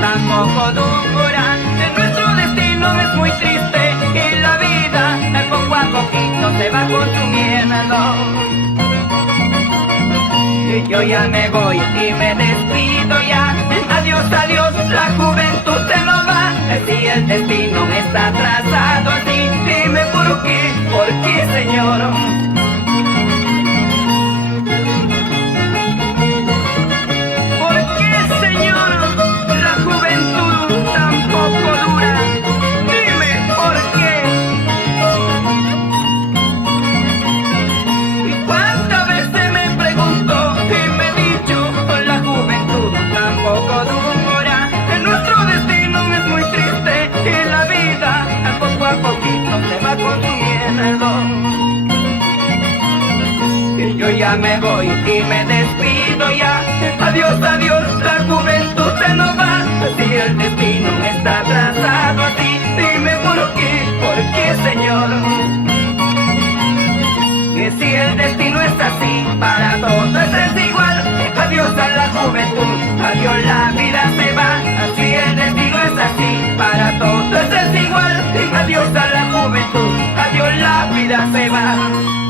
Tampoco dura, que nuestro destino es muy triste y la vida poco a poquito se va consumiendo. Y yo ya me voy y me despido ya. Adiós, adiós, la juventud se nos va. Si el destino está trazado así, dime por qué, Señor. Y yo ya me voy y me despido ya. Adiós, adiós, la juventud se nos va. Si el destino está trazado así, dime por qué, Señor. Que si el destino es así, para todos es igual. Adiós a la juventud, adiós la vida se va. Si el destino es así, para todos es igual. Adiós a la juventud, adiós la vida se va.